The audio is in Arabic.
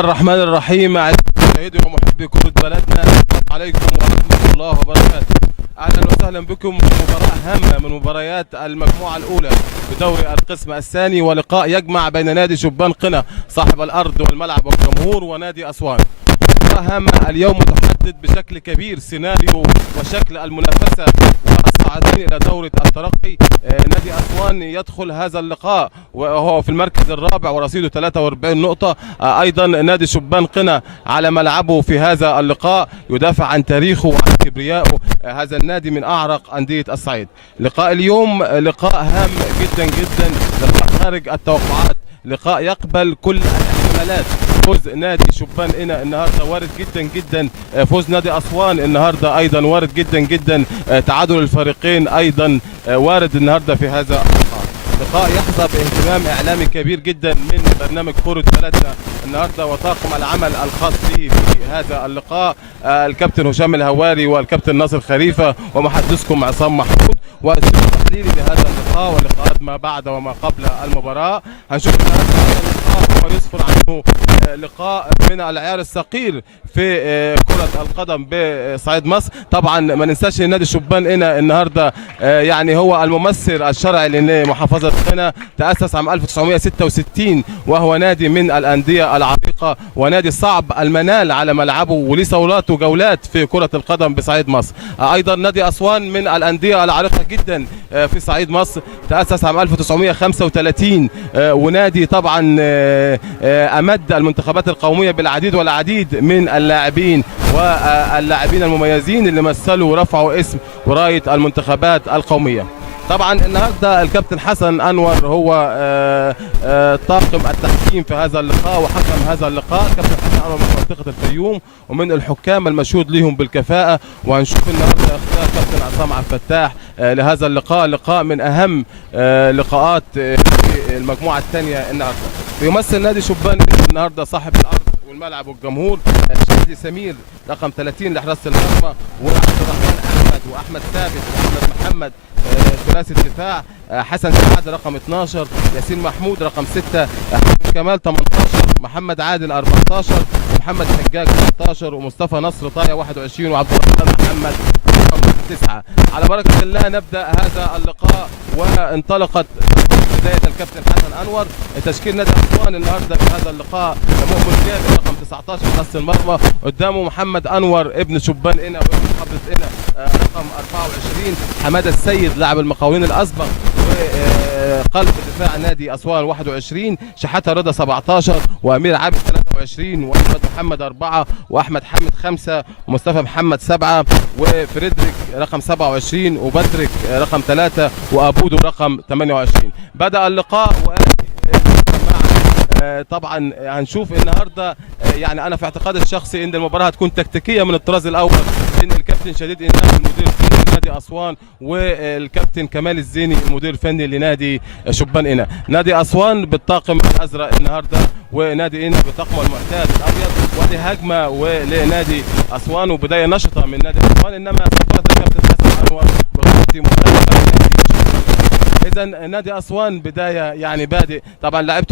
الرحمن الرحيم. أعزائي مشاهدي ومحبي كرة بلدنا، عليكم ورحمة الله وبركاته. أهلا وسهلا بكم في مباراة هامة من مباريات المجموعة الأولى بدوري القسم الثاني، ولقاء يجمع بين نادي شبان قنا صاحب الأرض والملعب والجمهور ونادي أسوان. مباراة هامة اليوم تحدد بشكل كبير سيناريو وشكل المنافسة والصاعدين إلى دورة الترقي. نادي أسوان يدخل هذا اللقاء وهو في المركز الرابع ورصيده 43 نقطة. أيضا نادي شبان قنا على ملعبه في هذا اللقاء يدافع عن تاريخه وعن كبريائه. هذا النادي من أعرق أندية الصعيد. لقاء اليوم لقاء هام جدا جدا، لقاء خارج التوقعات، لقاء يقبل كل الاحتمالات. فوز نادي شبان قنا النهارده وارد جدا جدا، فوز نادي اسوان النهارده ايضا وارد جدا جدا، تعادل الفريقين ايضا وارد النهارده في هذا اللقاء. لقاء يحظى باهتمام اعلامي كبير جدا من برنامج كرة بلدنا النهارده وطاقم العمل الخاص به في هذا اللقاء، الكابتن هشام الهواري والكابتن ناصر خليفه ومحدثكم عصام محمود، والسير التحليلي لهذا اللقاء ولقاءات ما بعد وما قبل المباراه. هنشوف النهارده هذا اللقاء هو يسفر عنه لقاء من العيار الثقيل في كرة القدم بصعيد مصر. طبعا ما ننساش ان نادي شبان قنا النهارده يعني هو الممثل الشرعي لمحافظة قنا، تأسس عام 1966 وهو نادي من الأندية العريقة ونادي صعب المنال على ملعبه وليه صولات وجولات في كرة القدم بصعيد مصر. ايضا نادي أسوان من الأندية العريقة جدا في صعيد مصر، تأسس عام 1935 ونادي طبعا أمد المنتخبات القومية بالعديد والعديد من اللاعبين واللاعبين المميزين اللي مثلوا ورفعوا اسم وراية المنتخبات القومية. طبعا النهارده الكابتن حسن انور هو طاقم التحكيم في هذا اللقاء وحكم هذا اللقاء. الكابتن حسن انور من منطقه الفيوم ومن الحكام المشهود لهم بالكفاءه. وهنشوف النهارده اختيار كابتن عصام عبد الفتاح لهذا اللقاء، لقاء من اهم لقاءات في المجموعه الثانيه النهارده. بيمثل نادي شبان النهارده صاحب الارض والملعب والجمهور شادي سمير رقم 30 لحراسه المرمى، وعبد الرحمن احمد واحمد ثابت واحمد محمد ثلاثي الدفاع، حسن سعد رقم 12، ياسين محمود رقم 6، احمد كمال 18، محمد عادل 14، ومحمد حجاج 13، ومصطفى نصر طاية 21، وعبد الرحمن محمد رقم 9. على بركة الله نبدأ هذا اللقاء. وانطلقت بداية الكابتن حسن انور. تشكيل نادي اسوان النهارده في هذا اللقاء: مؤمن جابر رقم 19 حراسة المرمى، قدامه محمد انور ابن شبان قنا وابن محافظة قنا رقم 24، حماده السيد لاعب المقاولين الاسبق، وقلب دفاع نادي اسوان 21، شحاته رضا 17، وامير عابد 23، واحمد محمد 4، واحمد حامد 5، ومصطفى محمد 7، وفريدريك رقم 27، وباتريك رقم 3، وابودو رقم 28. بدأ اللقاء طبعا هنشوف النهارده يعني انا في اعتقادي الشخصي ان المباراه هتكون تكتيكيه من الطراز الاول، ان الكابتن شديد انام المدير الفني لنادي اسوان والكابتن كمال الزيني المدير الفني لنادي شبان قنا. نادي اسوان بالطاقم الازرق النهارده، ونادي قنا بطاقمه المعتاد الابيض، ودي هجمه ولنادي اسوان وبدايه نشطه من نادي اسوان، انما سيطره الكابتن حسن انور بخطه مختلفه. اذا نادي اسوان بدايه يعني بادئ طبعا لعبته